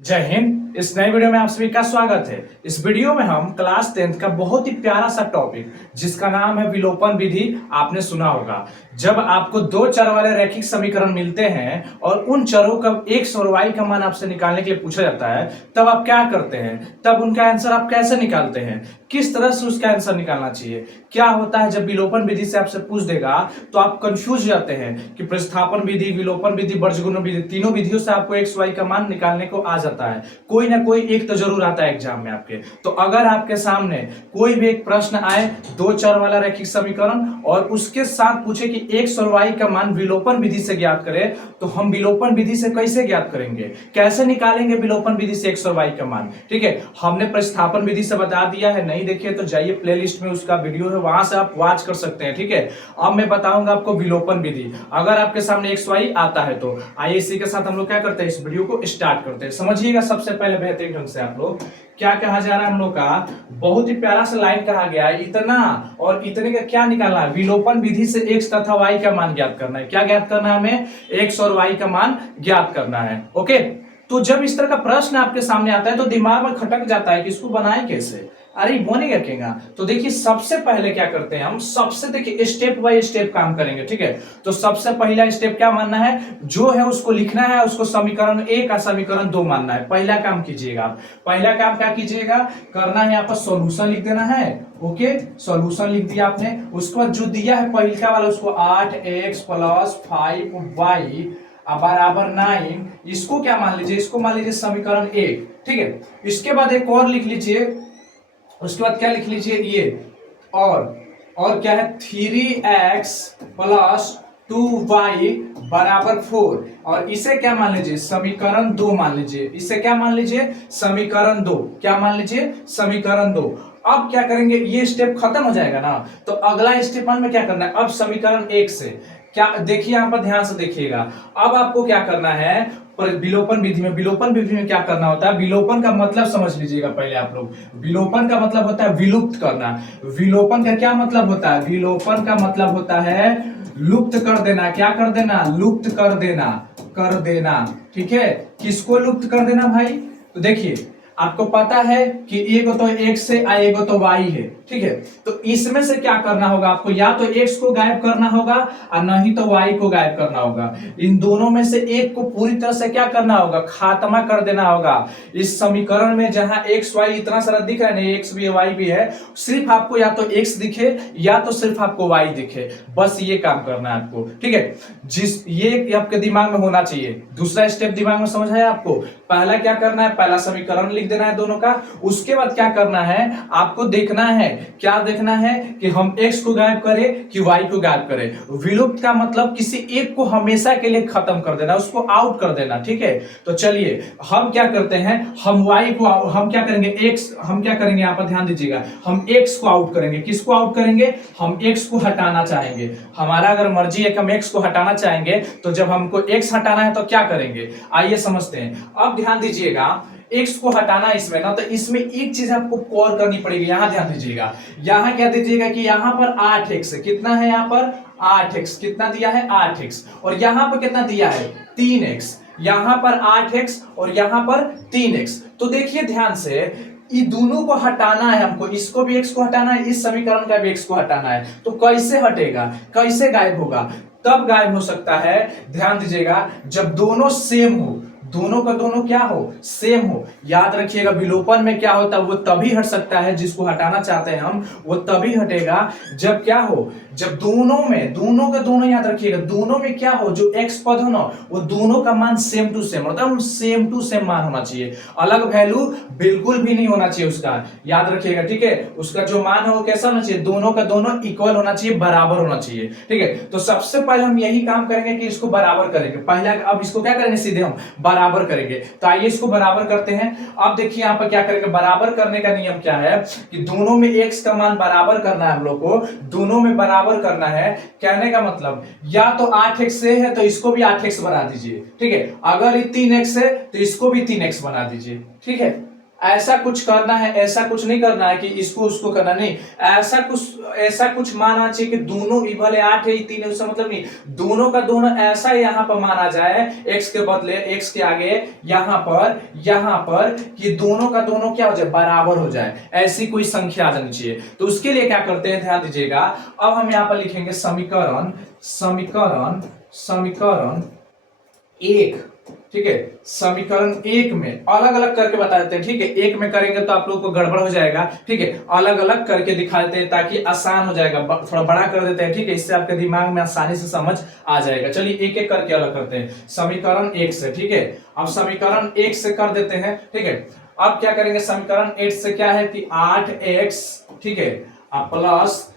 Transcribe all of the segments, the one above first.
जय हिंद। इस नए वीडियो में आप सभी का स्वागत है। इस वीडियो में हम क्लास 10th का बहुत ही प्यारा सा टॉपिक जिसका नाम है विलोपन विधि आपने सुना होगा। जब आपको दो चर वाले रैखिक समीकरण मिलते हैं और उन चरों का x और y का मान आपसे निकालने के लिए पूछा जाता है, तब आप क्या करते हैं, तब उनका आंसर आप कैसे निकालते हैं, किस तरह से उसका आंसर निकालना चाहिए, क्या होता है जब विलोपन विधि से आपसे पूछ देगा तो आप कंफ्यूज जाते हैं कि प्रतिस्थापन विधि, विलोपन विधि, बर्जगुणन विधि, तीनों विधियों से आपको x y का मान निकालने को आ जाता है। कोई ना कोई एक तो जरूर आता है एग्जाम में आपके। तो अगर आपके सामने कोई भी एक प्रश्न आए दो चर वाला रैखिक समीकरण और उसके साथ पूछे कि x और y का मान विलोपन विधि से ज्ञात करें, तो हम विलोपन विधि से कैसे ज्ञात करेंगे, कैसे निकालेंगे विलोपन विधि से x और y का मान। ठीक है, हमने प्रतिस्थापन विधि से बता दिया है, नहीं देखिए तो जाइए प्लेलिस्ट में उसका वीडियो है, वहां से आप वॉच कर सकते हैं। ठीक है, अब मैं बताऊंगा आपको विलोपन विधि। अगर आपके सामने x y आता है तो आइए इसी के साथ हम लोग क्या करते हैं, इस वीडियो को स्टार्ट करते हैं। समझिएगा सबसे पहले बेहतरीन ढंग से आप लोग क्या कहा जा रहा है, हम लोग का बहुत ही प्यारा सा लाइन कहा गया है, इतना और इतने का क्या निकालना है, विलोपन विधि से x तथा y का मान ज्ञात करना है। क्या ज्ञात करना है हमें, x और y का मान ज्ञात करना है। ओके, तो जब इस तरह का प्रश्न आपके सामने आता है तो दिमाग में खटक जाता है कि इसको बनाए कैसे, अरे बनेगा क्या। तो देखिए सबसे पहले क्या करते हैं हम, सबसे देखिए स्टेप बाय स्टेप काम करेंगे। ठीक है, तो सबसे पहला स्टेप क्या मानना है, जो है उसको लिखना है, उसको समीकरण 1 और समीकरण 2 मानना है। पहला काम कीजिएगा आप, पहला काम क्या कीजिएगा, करना है आपको सॉल्यूशन लिख देना है। ओके, सॉल्यूशन लिख दिया आपने, उसके बाद जो दिया है पहला वाला उसको 8x + 5y बराबर 9, इसको क्या मान लीजिए, इसको मान लीजिए समीकरण 1। ठीक है, इसके बाद एक और लिख लीजिए, उसके बाद क्या लिख लीजिए ये, और क्या है 3x + 2y बराबर 4, और इसे क्या मान लीजिए, समीकरण 2 मान लीजिए। इसे क्या मान लीजिए, समीकरण 2। क्या मान लीजिए, समीकरण 2। अब क्या करेंगे, ये स्टेप खत्म हो जाएगा ना, तो अगला स्टेप में क्या करना है, अब समीकरण 1 से क्या, देखिए यहां पर ध्यान से देखिएगा। अब आपको क्या करना है, विलोपन विधि में, विलोपन विधि में क्या करना होता है, विलोपन का मतलब समझ लीजिएगा पहले आप लोग। विलोपन का मतलब होता है विलुप्त करना। विलोपन का क्या मतलब होता है, विलोपन का मतलब होता है लुप्त कर देना। क्या कर देना, लुप्त कर देना, कर देना। ठीक है, किसको लुप्त कर देना भाई, तो देखिए आपको पता है कि एक तो x है और एक तो y है। ठीक है, तो इसमें से क्या करना होगा आपको, या तो x को गायब करना होगा और नहीं तो y को गायब करना होगा। इन दोनों में से एक को पूरी तरह से क्या करना होगा, खात्मा कर देना होगा। इस समीकरण में जहां x y इतना सारा दिख रहा है ना, x भी है y भी है, सिर्फ आपको या तो x दिखे या तो सिर्फ आपको y दिखे, बस ये काम करना है आपको। ठीक है, ये आपके दिमाग में होना चाहिए। दूसरा स्टेप दिमाग में समझ आया आपको, पहला क्या करना है, पहला समीकरण लिख देना है दोनों का। उसके बाद क्या करना है, आपको देखना है, क्या देखना है कि हम x को गायब करें कि y को गायब करें। विलुप्त का मतलब किसी एक को हमेशा के लिए खत्म कर देना, उसको आउट कर देना। ठीक है, तो चलिए हम क्या करते हैं, हम y को, हम क्या करेंगे, x, हम क्या करेंगे यहां पर ध्यान दीजिएगा, हम x को आउट करेंगे। किसको आउट करेंगे, हम x को हटाना चाहेंगे। हमारा अगर मर्जी है कि हम x को हटाना चाहेंगे, तो जब हमको x हटाना है तो क्या करेंगे, आइए समझते हैं। अब ध्यान दीजिएगा, x को हटाना इसमें ना, तो इसमें एक चीज आपको कॉल करनी पड़ेगी। यहां ध्यान दीजिएगा, यहां क्या दीजिएगा कि यहां पर 8x है, कितना है यहाँ पर 8x, कितना दिया है 8x, और यहां पर कितना दिया है 3x, यहां पर 8x और यहां पर 3x। तो देखिए ध्यान से, ये दोनों को हटाना है हमको, इसको भी x को हटाना है, इस समीकरण का भी x को हटाना है। तो कैसे हटेगा, कैसे गायब होगा, तब गायब हो सकता है, ध्यान दीजिएगा, जब दोनों सेम हो, दोनों का दोनों क्या हो, सेम हो। याद रखिएगा विलोपन में क्या होता है, वो तभी हट सकता है, जिसको हटाना चाहते हैं हम वो तभी हटेगा जब क्या हो, जब दोनों में, दोनों का दोनों, याद रखिएगा दोनों में क्या हो, जो x पद हो ना वो दोनों का मान सेम टू सेम, मतलब सेम टू सेम मान होना चाहिए, अलग वैल्यू बिल्कुल भी नहीं होना चाहिए उसका। याद रखिएगा, ठीक है, उसका जो मान है वो कैसा होना चाहिए, दोनों का दोनों इक्वल होना चाहिए, बराबर होना चाहिए। ठीक है, तो सबसे पहले हम यही काम करेंगे कि इसको बराबर करेंगे पहला। अब इसको क्या करेंगे, सीधे हम बराबर करेंगे। तो आइए इसको बराबर करते हैं। अब देखिए यहां पर क्या करेंगे, बराबर करने का नियम क्या है कि दोनों में x का मान बराबर करना है, हम लोग को दोनों में बराबर करना है। कहने का मतलब या तो 8x से है तो इसको भी 8x बना दीजिए। ठीक है, अगर ये 3x है तो इसको भी 3x बना दीजिए। ठीक है, ऐसा कुछ करना है, ऐसा कुछ नहीं करना है कि इसको उसको करना नहीं, ऐसा कुछ मानना चाहिए कि दोनों ही भले 8 है 3 है उसका मतलब नहीं, दोनों का दोनों ऐसा यहाँ पर माना जाए x के बदले x के आगे यहाँ पर कि दोनों का दोनों क्या हो जाए, बराबर हो जाए, ऐसी कोई संख्या आ जानी चाहिए। तो उसके लिए क्या करते हैं, ध्यान दीजिएगा। अब हम यहाँ पर लिखेंगे समीकरण एक, ठीक है। समीकरण एक में अलग अलग करके बता देते हैं, ठीक है। एक में करेंगे तो आप लोगों को गड़बड़ हो जाएगा, ठीक है। अलग अलग करके दिखा देते हैं ताकि आसान हो जाएगा, थोड़ा बड़ा कर देते हैं, ठीक है। इससे आपके दिमाग में आसानी से समझ आ जाएगा। चलिए एक एक करके अलग करते हैं। समीकरण एक से, ठीक है। अब समीकरण एक से कर देते हैं, ठीक है। अब क्या करेंगे, समीकरण एक से क्या है कि 8x, ठीक है, प्लस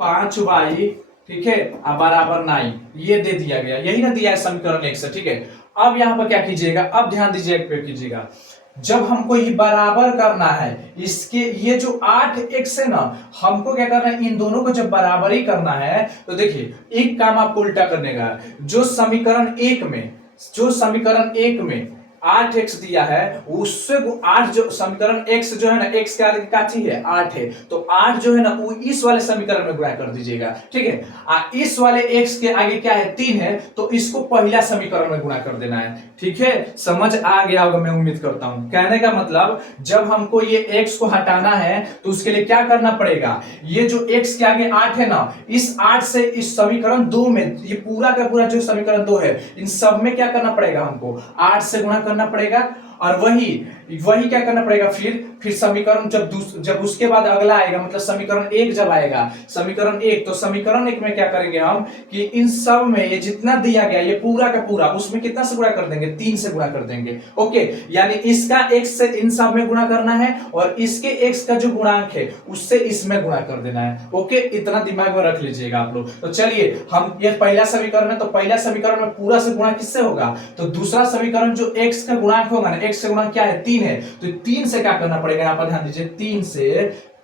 5y, ठीक है, बराबर 9, ये दे दिया गया, यही ना दिया है समीकरण एक से, ठीक है। अब यहां पर क्या कीजिएगा, अब ध्यान कीजिएगा, जब हमको ये बराबर करना है इसके, ये जो 8x है ना, हमको क्या करना है, इन दोनों को जब बराबर ही करना है तो देखिए एक काम आपको उल्टा करने का, जो समीकरण एक में 8x दिया है उससे 8 जो समीकरण x जो है ना, x के आगे क्या चीज है, 8 है, तो 8 जो है ना वो इस वाले समीकरण में गुणा कर दीजिएगा, ठीक है। इस वाले x के आगे क्या है, 3 है, तो इसको पहला समीकरण में गुणा कर देना है, ठीक है। समझ आ गया होगा मैं उम्मीद करता हूं। कहने का मतलब जब हमको ये x को हटाना है तो उसके लिए क्या करना पड़ेगा, ये जो x के आगे 8 है ना, इस 8 से इस समीकरण 2 में, ये पूरा का पूरा जो समीकरण 2 है, इन सब में क्या करना पड़ेगा, हमको 8 से गुणा करना पड़ेगा। और वही क्या करना पड़ेगा, फिर समीकरण जब उसके बाद अगला आएगा, मतलब समीकरण एक जब आएगा, समीकरण एक, तो समीकरण एक में क्या करेंगे हम कि इन सब में ये जितना दिया गया ये पूरा का पूरा, उसमें कितना से गुणा कर देंगे, 3 से गुणा कर देंगे, ओके। यानी इसका x से इन सब में गुणा करना है और इसके x का जो गुणांक है उससे इसमें गुणा कर देना है, ओके। इतना दिमाग में रख लीजिएगा आप लोग। तो चलिए हम, ये पहला समीकरण है, तो पहला समीकरण में पूरा से गुणा किससे होगा, तो दूसरा समीकरण जो x का गुणांक होगा ना, x का गुणांक क्या है, 3 है, तो 3 से क्या करना पड़ेगा, यहां पर ध्यान दीजिए,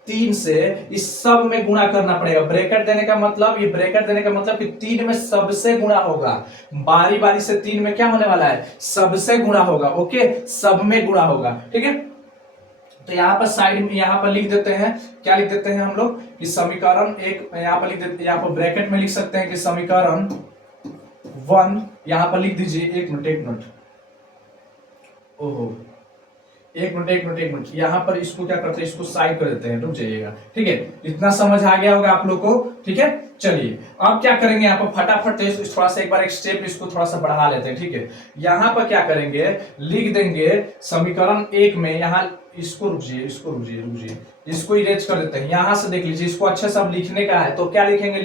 3 से इस सब में गुणा करना पड़ेगा। ब्रैकेट देने का मतलब, ये ब्रैकेट देने का मतलब कि 3 में सबसे गुणा होगा, बारी बारी से 3 में क्या होने वाला है, सबसे गुणा होगा, ओके, सब में गुणा होगा, ठीक है। तो यहां पर साइड में, यहां पर लिख देते हैं, क्या लिख देते हैं हम लोग कि समीकरण एक, यहां पर लिख देते, यहां पर ब्रैकेट में लिख सकते हैं कि समीकरण 1, यहां पर लिख दीजिए, एक मिनट, ओहो, एक मिनट, यहां पर इसको क्या करते हैं, इसको साइड कर देते हैं, रुक जाइएगा, ठीक है। इतना समझ आ गया होगा आप लोग को, ठीक है। चलिए अब क्या करेंगे, यहाँ पर फटाफट थोड़ा सा एक बार एक स्टेप इसको थोड़ा सा बढ़ा लेते हैं, ठीक है। यहां पर क्या करेंगे, लिख देंगे समीकरण एक में, यहां इसको रुकिए, इसको इरेज कर देते हैं। यहां से देख लीजिए, इसको अच्छे से अब लिखने का है, तो क्या लिखेंगे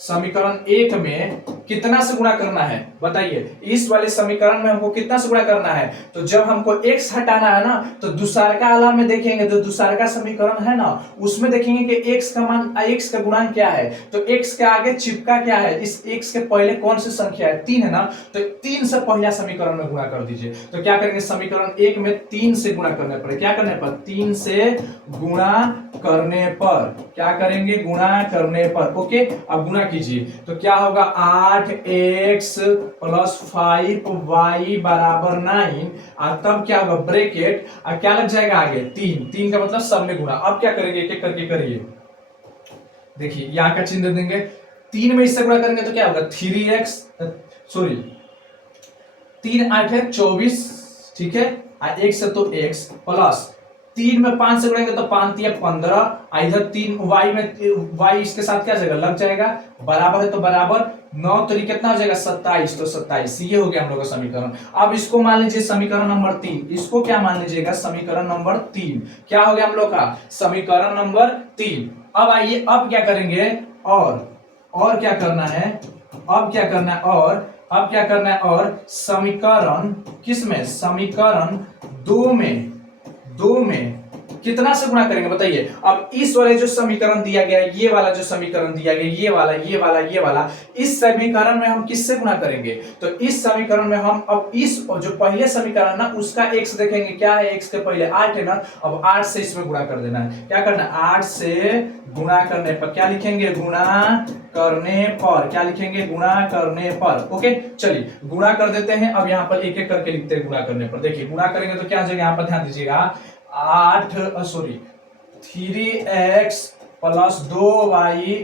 समीकरण एक में कितना से गुणा करना है, बताइए। इस वाले समीकरण में हमको कितना से गुणा करना है, तो जब हमको x हटाना है ना, तो दूसरा आला में देखेंगे, तो दूसरा समीकरण है ना, उसमें देखेंगे कि x का मान, x का गुणांक क्या है, तो x के आगे चिपका क्या है, इस x के पहले कौन सी संख्या है, 3 है ना, तो 3 से पहला समीकरण में गुणा कर दीजिए। तो क्या करेंगे, समीकरण एक में 3 से गुणा करने पर, क्या करने पर, 3 से गुणा करने पर, क्या करेंगे, गुणा करने पर, ओके। अब गुणा कीजिए तो क्या होगा, 8x प्लस 5y बराबर 9, और तब क्या होगा, ब्रैकेट, और क्या लग जाएगा आगे, 3 का मतलब सब में गुणा। अब क्या करेंगे, एक एक करके करिए, देखिए यहां का चिन्ह देंगे, 3 में इससे गुणा करेंगे तो क्या होगा, 3x, सॉरी 3 8 है 24, ठीक है, और x है तो x, प्लस 3 में 5 से गुणेंगे तो 5 3 15, इधर 3 y में, y इसके साथ क्या जाएगा, लग जाएगा, बराबर है तो बराबर, 9 तो कितना हो जाएगा, 27, तो 27, ये हो गया हम लोग का समीकरण। अब इसको मान लीजिए समीकरण नंबर 3, इसको क्या मान लीजिएगा, समीकरण नंबर 3, क्या हो गया हम लोग का, समीकरण नंबर 3। अब आइए, अब क्या करेंगे, और क्या करना है, अब क्या करना है, और समीकरण किस में, समीकरण 2 में कितना से गुणा करेंगे बताइए। अब इस वाले जो समीकरण दिया गया, ये वाला जो समीकरण दिया गया, ये वाला ये वाला ये वाला, इस समीकरण में हम किससे गुणा करेंगे? तो इस समीकरण में हम अब इस जो पहले समीकरण ना उसका x देखेंगे, क्या है x के पहले 8 है ना, अब 8 से इसमें गुणा कर देना है। क्या करना है? 8 से गुणा करने पर क्या लिखेंगे? गुणा करने पर क्या लिखेंगे? गुणा करने पर। ओके चलिए गुणा कर देते हैं। अब यहाँ पर एक एक करके लिखते हैं गुणा करने पर। देखिए गुणा करेंगे तो क्या हो जाएगा, यहाँ पर ध्यान दीजिएगा, 3x प्लस 2y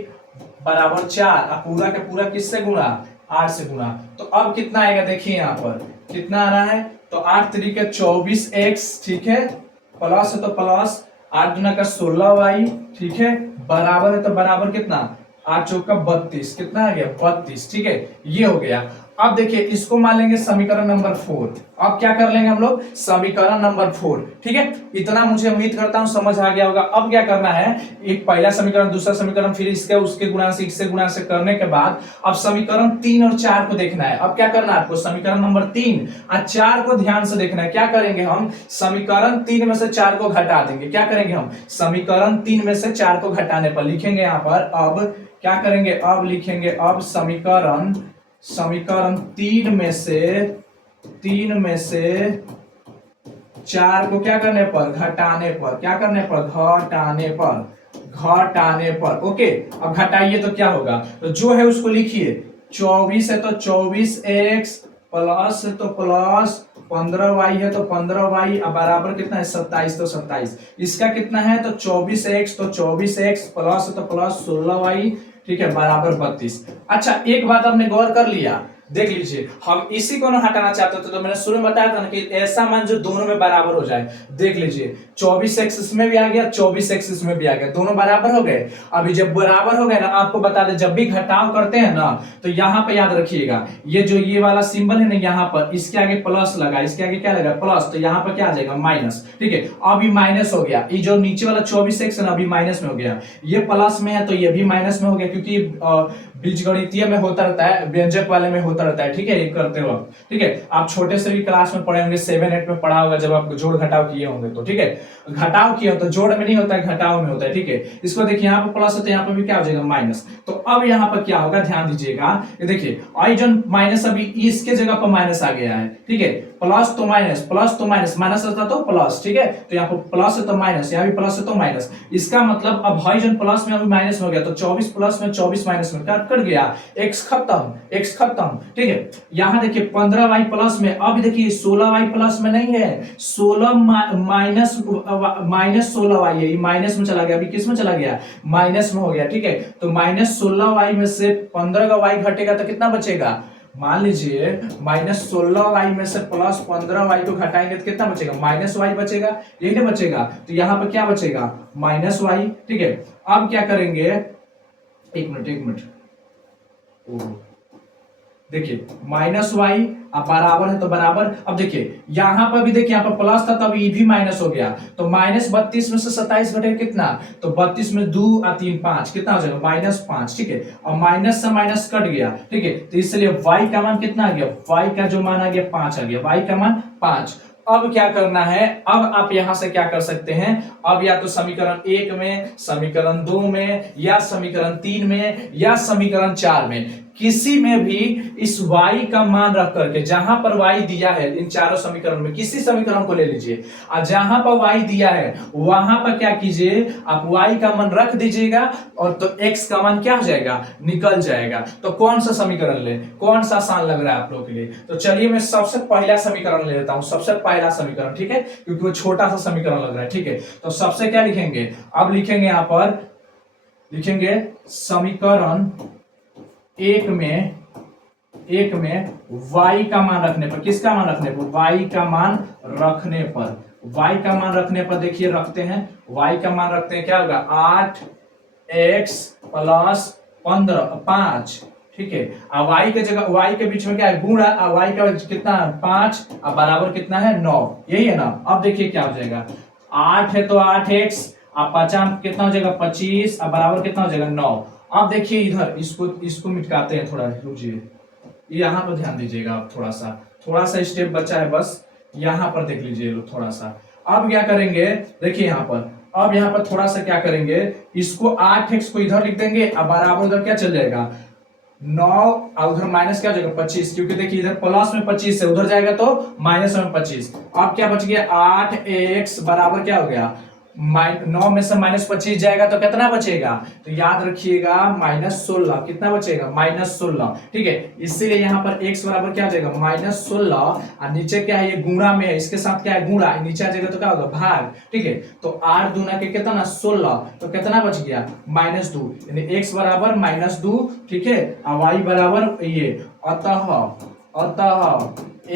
बराबर 4। अब पूरा का पूरा किससे गुणा? 8 से गुणा। तो अब कितना आएगा देखिए यहाँ पर कितना आ रहा है, तो 8 तरीके 24x, ठीक है, प्लस है तो प्लस 8 गुना का 16y, ठीक है, बराबर है तो बराबर कितना? 8 चौका 32, कितना आ गया? 32, ठीक है, ये हो गया। अब देखिए इसको मान लेंगे समीकरण नंबर 4। अब क्या कर लेंगे हम लोग? समीकरण नंबर 4, ठीक है। इतना मुझे उम्मीद करता हूं समझ आ गया होगा। अब क्या करना है, एक पहला समीकरण, दूसरा समीकरण, फिर इसके उसके गुणा से इससे गुणा से करने के बाद अब समीकरण 3 और 4 को देखना है। अब क्या करना है आपको? समीकरण नंबर 3 और 4 को ध्यान से देखना है। क्या करेंगे हम? समीकरण 3 में से 4 को घटा देंगे। क्या करेंगे हम? समीकरण 3 में से 4 को घटाने पर लिखेंगे यहाँ पर, अब क्या करेंगे? अब लिखेंगे, अब समीकरण 3 में से 4 को क्या करने पर? घटाने पर। क्या करने पर? घटाने पर। ओके अब घटाइए तो क्या होगा? तो जो है उसको लिखिए, 24 है तो 24x, प्लस है तो प्लस 15y है तो 15y, अब बराबर कितना है? 27, तो 27। इसका कितना है? तो 24x, तो 24x प्लस है तो प्लस 16y, ठीक है, बराबर 32। अच्छा एक बात आपने गौर कर लिया, देख लीजिए, हम इसी को ना हटाना चाहते थे तो मैंने शुरू में बताया था ना कि ऐसा मान जो दोनों में बराबर हो जाए। देख लीजिए 24x इसमें भी आ गया, 24x इसमें भी आ गया, दोनों बराबर हो गए। अभी जब बराबर हो गए ना, आपको बता दें जब भी घटाव करते हैं ना तो यहाँ पे याद रखिएगा, ये जो ये वाला सिंबल है ना, यहाँ पर इसके आगे प्लस लगा, इसके आगे क्या लगा? प्लस, तो यहाँ पर क्या आ जाएगा? माइनस, ठीक है। अभी माइनस हो गया, ये जो नीचे वाला 24x है ना अभी माइनस में हो गया, ये प्लस में है तो ये भी माइनस में हो गया, क्योंकि बीजगणितीय में होता रहता है, व्यंजक वाले में होता रहता है, ठीक है, ये करते वक्त, ठीक है। आप छोटे से भी क्लास में पढ़े होंगे, 7-8 में पढ़ा होगा, जब आप जोड़ घटाव किए होंगे तो, ठीक है। घटाव किए हो तो जोड़ में नहीं होता है, घटाव में होता है, ठीक है। इसको देखिए यहाँ पर प्लस है तो यहाँ पर भी क्या हो जाएगा? माइनस। तो अब यहाँ पर क्या होगा, ध्यान दीजिएगा, ये देखिए आई जन माइनस अभी इसके जगह पर माइनस आ गया है, ठीक है, प्लस तो माइनस, प्लस तो माइनस, माइनस होता तो प्लस, ठीक है। तो यहाँ पर प्लस है तो माइनस, यहाँ भी प्लस है तो माइनस, इसका मतलब अब हाई जन प्लस में अभी माइनस हो गया, तो 24 प्लस में 24 माइनस में कट गया, x खत्म, ठीक है। यहाँ देखिए 15y प्लस में, अब देखिए 16y प्लस में नहीं है, 16 माइनस 16y है, ये माइनस में चला गया, अभी किस में चला गया? माइनस में हो गया, ठीक है। तो माइनस 16y में से 15 का y घटेगा तो कितना बचेगा? मान लीजिए माइनस 16y में से प्लस 15y को घटाएंगे तो कितना बचेगा? माइनस y बचेगा, यही ना बचेगा। तो यहाँ पर क्या बचेगा? माइनस y, ठीक है। अब क्या करेंगे, एक मिनट, देखिए माइनस वाई अब बराबर है तो बराबर, अब देखिए यहां पर भी देखिए, यहाँ पर प्लस था तब ये भी माइनस हो गया, तो माइनस 32 में से 27 घटेगा कितना? तो 32 में 2 और 3 5, कितना हो जाएगा? -5, ठीक है। और माइनस से माइनस कट गया, ठीक है, तो इसलिए y का मान कितना आ गया? y का जो मान आ गया 5 आ गया, y का मान 5। अब क्या करना है, अब आप यहां से क्या कर सकते हैं, अब या तो समीकरण 1 में, समीकरण 2 में, या समीकरण 3 में, या समीकरण 4 में, किसी में भी इस y का मान रख करके, जहां पर y दिया है इन चारों समीकरण में किसी समीकरण को ले लीजिए, और जहां पर y दिया है वहां पर क्या कीजिए, आप y का मान रख दीजिएगा, और तो x का मान क्या हो जाएगा? निकल जाएगा। तो कौन सा समीकरण ले, कौन सा आसान लग रहा है आप लोग के लिए? तो चलिए मैं सबसे पहला समीकरण ले लेता हूं, सबसे पहला समीकरण, ठीक है, क्योंकि वो छोटा सा समीकरण लग रहा है, ठीक है। तो सबसे क्या लिखेंगे, अब लिखेंगे यहां पर, लिखेंगे समीकरण एक में y का मान रखने पर, किसका मान रखने पर? y का मान रखने पर, y का मान रखने पर देखिए रखते हैं, y का मान रखते हैं, क्या होगा? 8x प्लस 5, ठीक है। अब y के जगह, y के बीच में क्या है? गुणा, अब y का कितना? 5, अब बराबर कितना है? 9, यही है ना। अब देखिए क्या हो जाएगा, 8 है तो 8x, अब 5 कितना हो जाएगा? 25, अब बराबर कितना हो जाएगा? 9। अब देखिए इधर इसको मिटकाते हैं, थोड़ा रुकिए, यहाँ पर ध्यान दीजिएगा आप, थोड़ा सा स्टेप बचा है बस, यहाँ पर देख लीजिए थोड़ा सा। अब क्या करेंगे, देखिए यहाँ पर, अब यहाँ पर थोड़ा सा क्या करेंगे, इसको 8x को इधर लिख देंगे, अब बराबर उधर क्या चल जाएगा 9, और उधर माइनस क्या हो जाएगा 25, क्योंकि देखिए इधर प्लस में 25 है, उधर जाएगा तो माइनस में 25। अब क्या बच गया 8x बराबर क्या हो गया 9 में से -25 जाएगा तो कितना बचेगा, तो याद रखिएगा -16, कितना बचेगा -16, ठीक है। इसीलिए यहाँ पर x बराबर क्या हो जाएगा -16, और नीचे क्या है ये गुणा में है, इसके साथ क्या है गुणा, नीचे आ जाएगा तो क्या होगा भाग, ठीक है। तो 8 दूना के कितना 16, तो कितना बच गया -2, यानी x बराबर -2, ठीक है, और y बराबर ये, अतः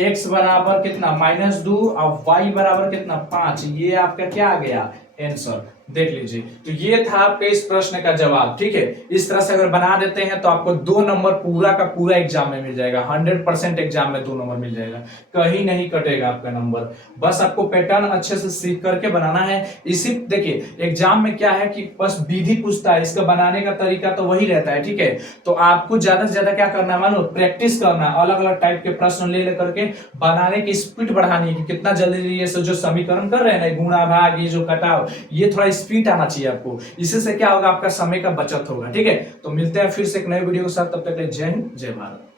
x बराबर कितना -2 और y बराबर कितना 5, ये आपका क्या आ गया आंसर, देख लीजिए। तो ये था आपके इस प्रश्न का जवाब, ठीक है। इस तरह से अगर बना देते हैं तो आपको 2 नंबर पूरा का पूरा एग्जाम में मिल जाएगा, 100% एग्जाम में 2 नंबर मिल जाएगा, कहीं नहीं कटेगा आपका नंबर। बस आपको पैटर्न अच्छे से सीख करके बनाना है। इसी देखिए एग्जाम में क्या है कि बस विधि पूछता है, इसका बनाने का तरीका तो वही रहता है, ठीक है। तो आपको ज्यादा से ज्यादा क्या करना है, मानो प्रैक्टिस करना है, अलग अलग टाइप के प्रश्न ले करके बनाने की स्पीड बढ़ानी है, कि कितना जल्दी ये जो समीकरण कर रहे हैं ना, गुणा भाग, ये जो कटाव, ये थोड़ा स्पीड आना चाहिए आपको। इससे क्या होगा, आपका समय का बचत होगा, ठीक है। तो मिलते हैं फिर से एक नए वीडियो के साथ, तब तक के लिए जय हिंद जय भारत।